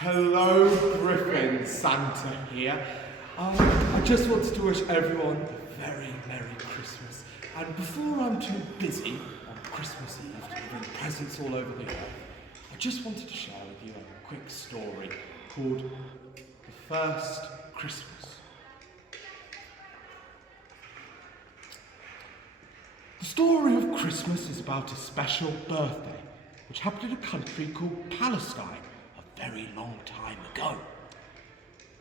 Hello, Griffin, Santa here. I just wanted to wish everyone a very Merry Christmas. And before I'm too busy on Christmas Eve delivering presents all over the earth, I just wanted to share with you a quick story called The First Christmas. The story of Christmas is about a special birthday which happened in a country called Palestine a very long time ago.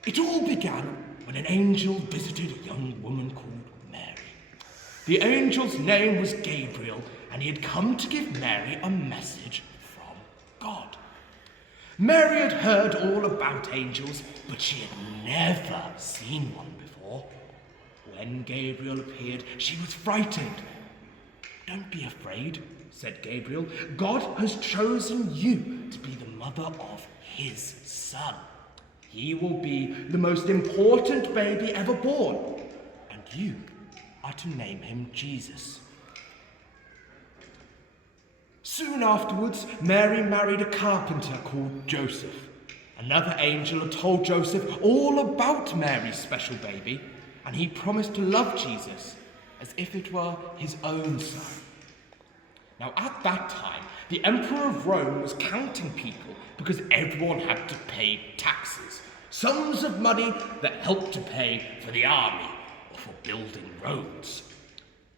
It all began when an angel visited a young woman called Mary. The angel's name was Gabriel, and he had come to give Mary a message from God. Mary had heard all about angels, but she had never seen one before. When Gabriel appeared, she was frightened. "Don't be afraid," said Gabriel. "God has chosen you to be the mother of his son. He will be the most important baby ever born, and you are to name him Jesus." Soon afterwards, Mary married a carpenter called Joseph. Another angel had told Joseph all about Mary's special baby, and he promised to love Jesus as if it were his own son. Now, at that time, the Emperor of Rome was counting people because everyone had to pay taxes, sums of money that helped to pay for the army or for building roads.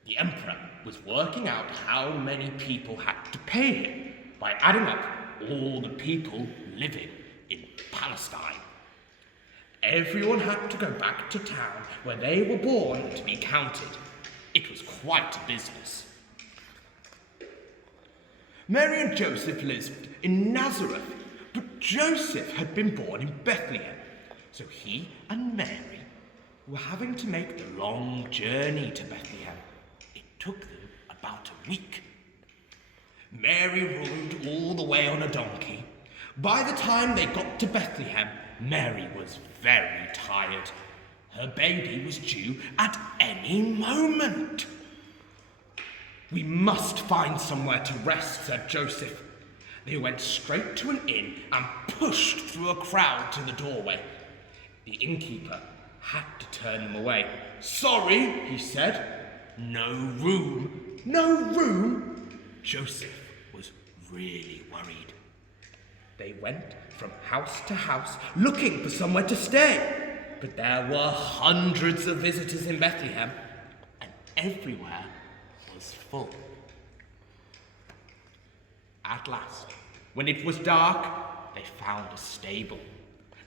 The Emperor was working out how many people had to pay him by adding up all the people living in Palestine. Everyone had to go back to town where they were born to be counted. It was quite a business. Mary and Joseph lived in Nazareth, but Joseph had been born in Bethlehem, so he and Mary were having to make the long journey to Bethlehem. It took them about a week. Mary rode all the way on a donkey. By the time they got to Bethlehem, Mary was very tired. Her baby was due at any moment. "We must find somewhere to rest," said Joseph. They went straight to an inn and pushed through a crowd to the doorway. The innkeeper had to turn them away. "Sorry," he said. "No room." "No room?" Joseph was really worried. They went from house to house looking for somewhere to stay, but there were hundreds of visitors in Bethlehem, and everywhere was full. At last, when it was dark, they found a stable.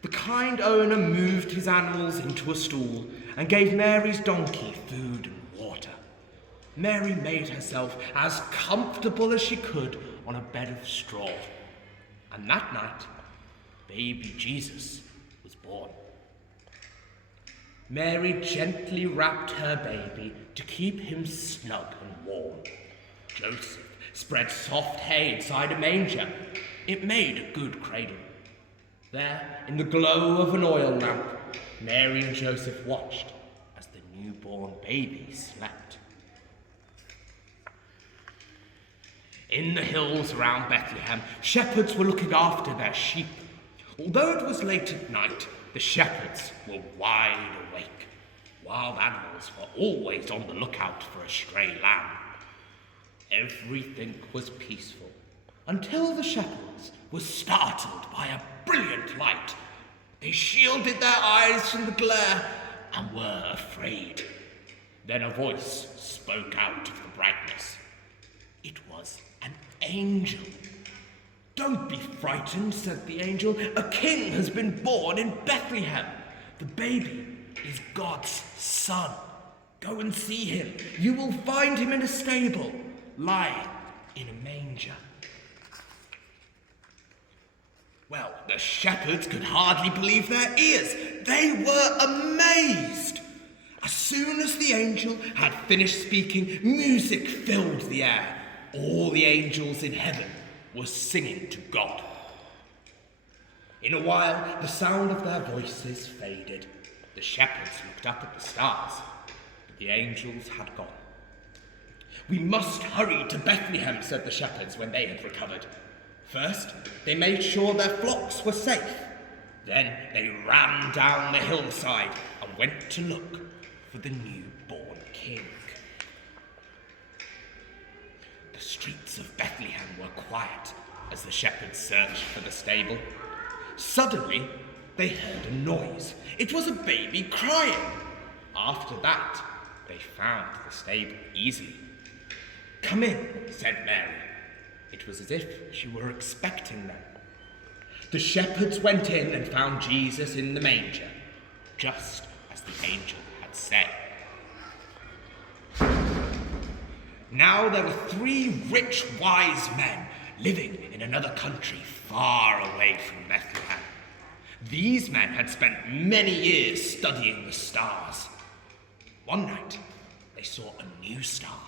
The kind owner moved his animals into a stall and gave Mary's donkey food and water. Mary made herself as comfortable as she could on a bed of straw. And that night, baby Jesus was born. Mary gently wrapped her baby to keep him snug and warm. Joseph spread soft hay inside a manger. It made a good cradle. There, in the glow of an oil lamp, Mary and Joseph watched as the newborn baby slept. In the hills around Bethlehem, shepherds were looking after their sheep. Although it was late at night, the shepherds were wide awake. Wild animals were always on the lookout for a stray lamb. Everything was peaceful until the shepherds were startled by a brilliant light. They shielded their eyes from the glare and were afraid. Then a voice spoke out of the brightness. It was an angel. "Don't be frightened," said the angel. "A king has been born in Bethlehem. The baby is God's son. Go and see him. You will find him in a stable, lying in a manger." Well, the shepherds could hardly believe their ears. They were amazed. As soon as the angel had finished speaking, music filled the air. All the angels in heaven were singing to God. In a while, the sound of their voices faded. The shepherds looked up at the stars, but the angels had gone. "We must hurry to Bethlehem," said the shepherds when they had recovered. First, they made sure their flocks were safe. Then they ran down the hillside and went to look for the newborn king. The streets of Bethlehem were quiet as the shepherds searched for the stable. Suddenly, they heard a noise. It was a baby crying. After that, they found the stable easily. "Come in," said Mary. It was as if she were expecting them. The shepherds went in and found Jesus in the manger, just as the angel had said. Now there were 3 rich, wise men living in another country far away from Bethlehem. These men had spent many years studying the stars. One night, they saw a new star.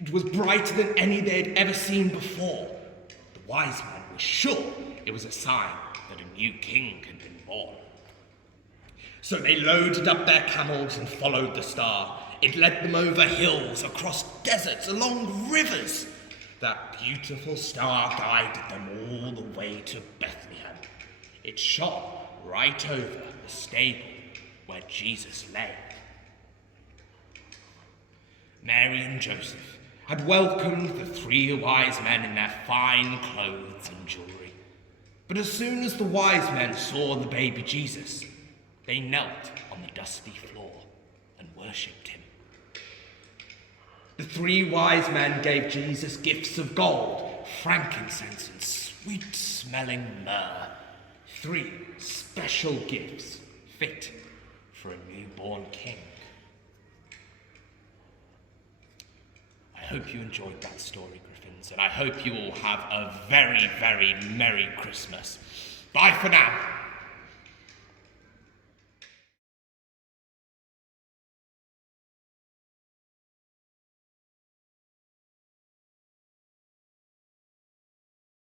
It was brighter than any they had ever seen before. The wise men were sure it was a sign that a new king had been born. So they loaded up their camels and followed the star. It led them over hills, across deserts, along rivers. That beautiful star guided them all the way to Bethlehem. It shone right over the stable where Jesus lay. Mary and Joseph had welcomed the 3 wise men in their fine clothes and jewelry. But as soon as the wise men saw the baby Jesus, they knelt on the dusty floor and worshipped him. The 3 wise men gave Jesus gifts of gold, frankincense, and sweet-smelling myrrh. 3 special gifts fit for a newborn king. I hope you enjoyed that story, Griffins, and I hope you all have a very, very Merry Christmas. Bye for now.